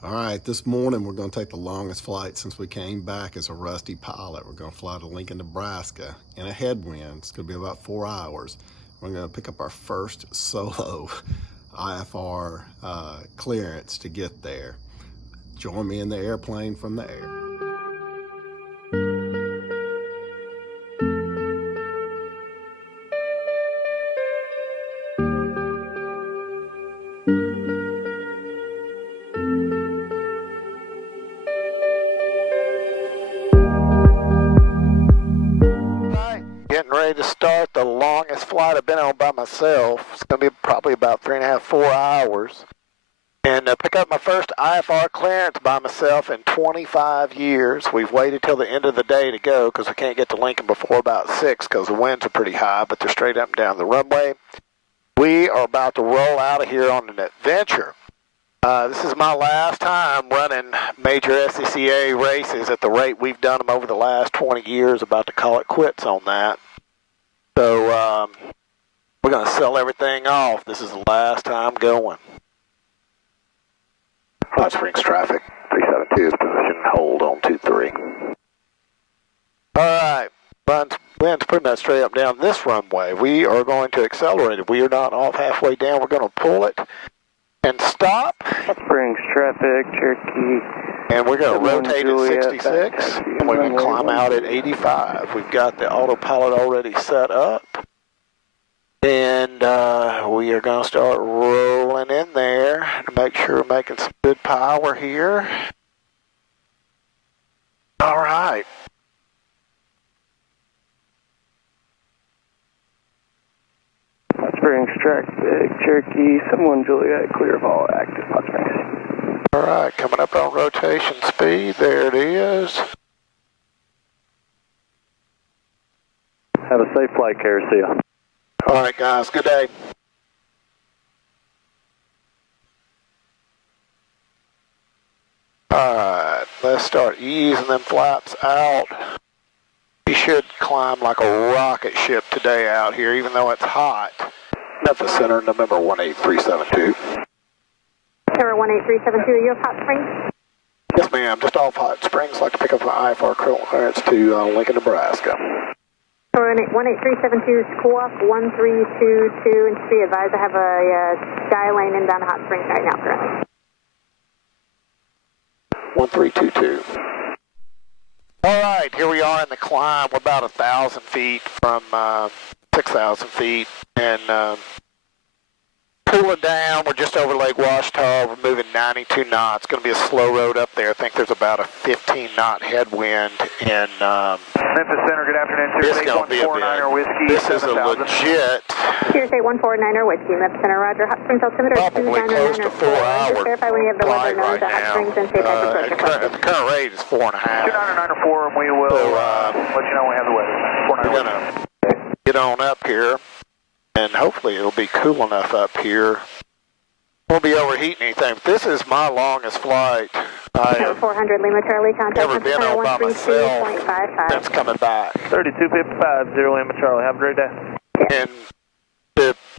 All right, this morning we're going to take the longest flight since we came back as a rusty pilot. We're going to fly to Lincoln, Nebraska in a headwind. It's going to be about 4 hours. We're going to pick up our first solo IFR clearance to get there. Join me in the airplane from the air. Getting ready to start the longest flight I've been on by myself. It's going to be probably about 3.5, 4 hours. And pick up my first IFR clearance by myself in 25 years. We've waited till the end of the day to go because we can't get to Lincoln before about 6 because the winds are pretty high, but they're straight up and down the runway. We are about to roll out of here on an adventure. This is my last time running major Scca races at the rate we've done them over the last 20 years. About to call it quits on that. So we're going to sell everything off. This is the last time going. Hot Springs traffic, 372 is position, hold on 23. All right, wind's pretty much straight up down this runway. We are going to accelerate it. We are not off halfway down. We're going to pull it and stop. Hot Springs traffic, Cherokee. And we're going to rotate at 66, and we're going to climb out at 85. We've got the autopilot already set up. And we are going to start rolling in there to make sure we're making some good power here. All right. Hot Springs traffic, Cherokee, 71 Juliet, clear of all active Hot Springs. All right, coming up on rotation speed. There it is. Have a safe flight, Carousel. All right, guys, good day. All right, let's start easing them flaps out. You should climb like a rocket ship today out here, even though it's hot. Memphis Center, November 18372. November 18372, are you off Hot Springs? Yes, ma'am, just off Hot Springs. Like to pick up an IFR clearance to Lincoln, Nebraska. 18372, squawk 1322, and just be advised I have a sky lane in down to Hot Springs right now currently. 1322. All right, here we are in the climb. We're about 1,000 feet from 6,000 feet, and cooling down. We're just over Lake Washita. We're moving 92 knots. It's going to be a slow road up there. I think there's about a 15-knot headwind. And Memphis Center, good afternoon. This is going to be a bit. This is a legit. Here's a 149er Whiskey, Memphis Center, Roger. Hot Springs altimeter Probably close to 4 hours. Just verify when you have the weather known to Hot Springs and say the current rate is 4.5. 2994, and we will let you know when we have the weather. We're going to get on up here. And hopefully it'll be cool enough up here. Won't be overheating anything. But this is my longest flight I have 400 Lima Charlie, contact ever been on by myself since coming back. 3255, 0 Lima Charlie. Have a great day. And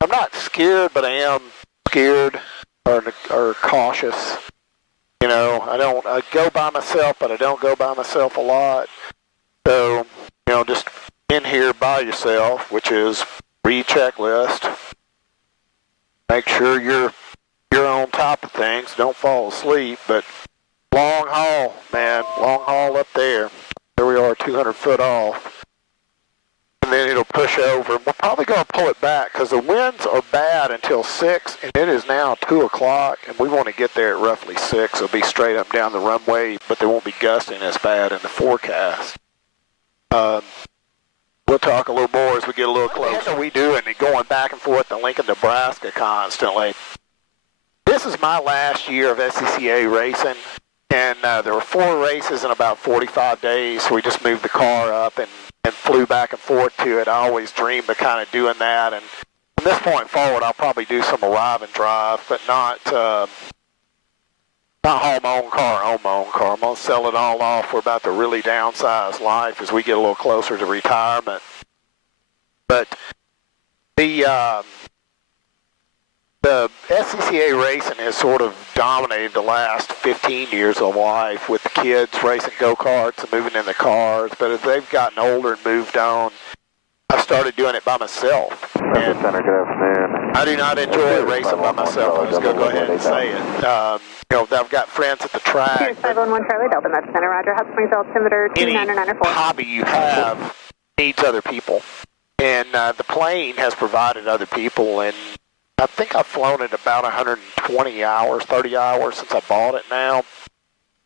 I'm not scared, but I am scared or cautious. You know, I go by myself, but I don't go by myself a lot. So, you know, just in here by yourself, which is read checklist. Make sure you're on top of things. Don't fall asleep. But long haul, man, long haul up there. There we are, 200 foot off, and then it'll push over. We're probably going to pull it back because the winds are bad until 6, and it is now 2 o'clock, and we want to get there at roughly 6. It'll be straight up and down the runway, but they won't be gusting as bad in the forecast. We'll talk a little more as we get a little closer. What are we doing going back and forth to Lincoln, Nebraska constantly? This is my last year of Scca racing, and there were 4 races in about 45 days, so we just moved the car up and flew back and forth to it. I always dreamed of kind of doing that, and from this point forward, I'll probably do some arrive and drive, but not haul my own car, own my own car. I'm going to sell it all off. We're about to really downsize life as we get a little closer to retirement. But the the SCCA racing has sort of dominated the last 15 years of life with the kids racing go-karts and moving in the cars. But as they've gotten older and moved on, I started doing it by myself. And Center, good afternoon. I do not enjoy racing by myself. I'm just going to go ahead and say it. You know, I've got friends at the track. Here's 511 Charlie Delta, Met Center, Roger. Hot Springs altimeter Any 2994. hobby you have needs other people. And the plane has provided other people. And I think I've flown it about 120 hours, 30 hours since I bought it now.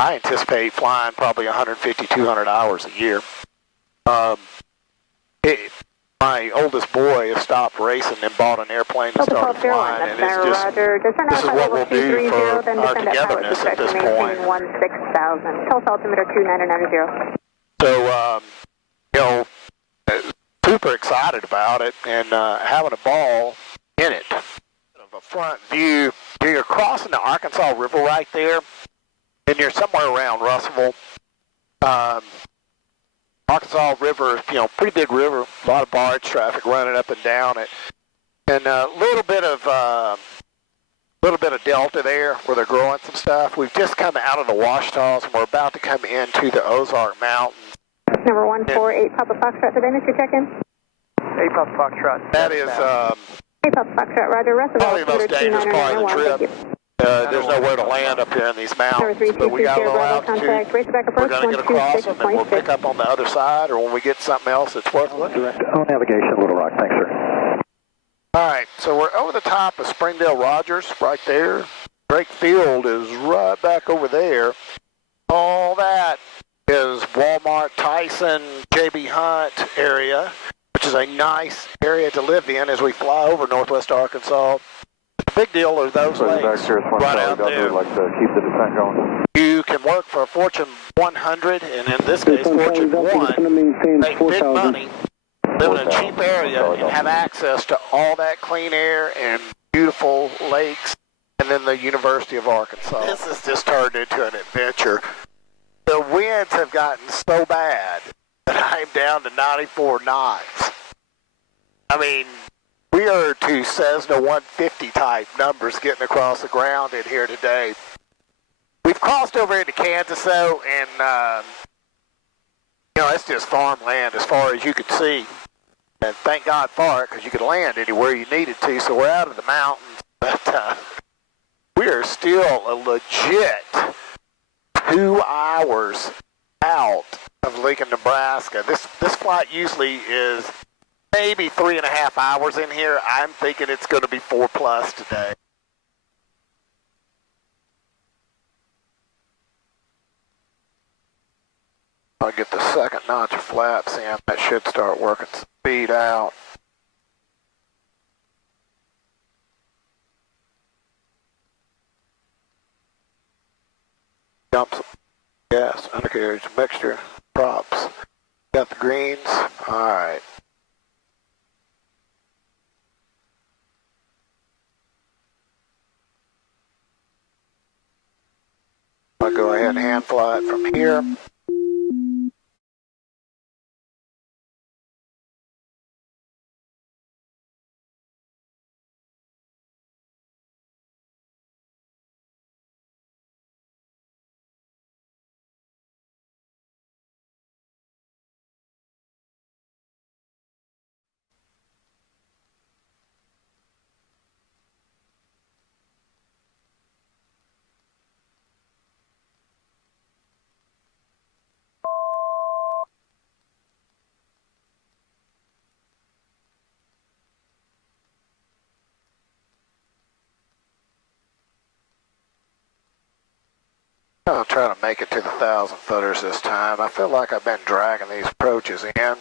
I anticipate flying probably 150, 200 hours a year. My oldest boy has stopped racing and bought an airplane and started flying, and it's just, this is what we'll do for our togetherness at this point. 16,000. Tulsa altimeter 2990. So, you know, super excited about it and having a ball in it. Of a front view, you're crossing the Arkansas River right there, and you're somewhere around Russellville. Arkansas River, you know, pretty big river, a lot of barge traffic running up and down it, and a little bit of delta there where they're growing some stuff. We've just come out of the Washita's and we're about to come into the Ozark Mountains. Number 148 Papa Foxtrot, did I miss your check-in? 8 Papa Foxtrot. That is 8 Papa Foxtrot, Roger. Rest of probably the most dangerous part of the trip. There's nowhere to land up here in these mountains, but we got a little altitude. We're going to get across them, and we'll pick up on the other side, or when we get something else that's worth looking at. Direct navigation, Little Rock. Thanks, sir. All right, so we're over the top of Springdale Rogers, right there. Drake Field is right back over there. All that is Walmart, Tyson, J.B. Hunt area, which is a nice area to live in as we fly over Northwest Arkansas. The big deal are those lakes right out there. Like to keep the descent going. You can work for a Fortune 100, and in this case, Fortune 1, make big money, live in a cheap area, and have access to all that clean air and beautiful lakes, and then the University of Arkansas. This has just turned into an adventure. The winds have gotten so bad that I'm down to 94 knots. I mean, we are to Cessna 150 type numbers getting across the ground in here today. We've crossed over into Kansas though, and you know, it's just farmland as far as you can see. And thank God for it, because you could land anywhere you needed to. So we're out of the mountains, but we are still a legit 2 hours out of Lincoln, Nebraska. This flight usually is maybe 3.5 hours in here. I'm thinking it's going to be 4+ today. I'll get the second notch of flaps in. That should start working some speed out. Dumps, gas, undercarriage, mixture, props. Got the greens. All right. I'll go ahead and hand fly it from here. I'll try to make it to the 1,000 footers this time. I feel like I've been dragging these approaches in.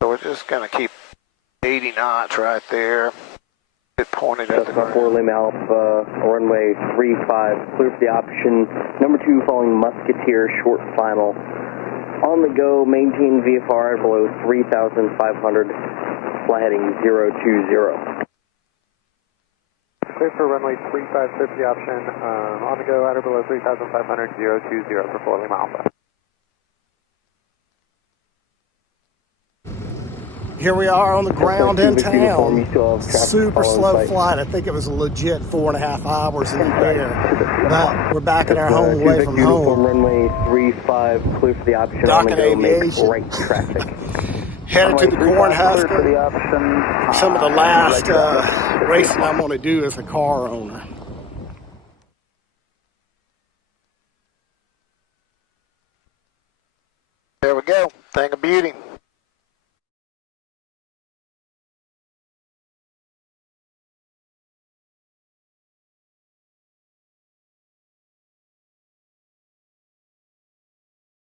So we're just going to keep 80 knots right there. Get pointed at the ground. 4 Lima Alpha, runway 35, clear for the option. Number 2 following Musketeer, short final. On the go, maintain VFR below 3,500, fly heading 020. Clear for runway 35, clear for the option. On the go, outer below 3,500, 020 for 4 Lima Alpha. Here we are on the ground in Uniform, you town. still have traffic Super following slow site. flight. I think it was a legit 4.5 hours in the air. But we're back in our home away from Uniform, home. runway 35, clear for the option. Docking on the go, make aviation. right traffic. Headed to the Cornhusker. Clear for the option. Some of the last racing I'm going to do as a car owner. There we go. Thing of beauty.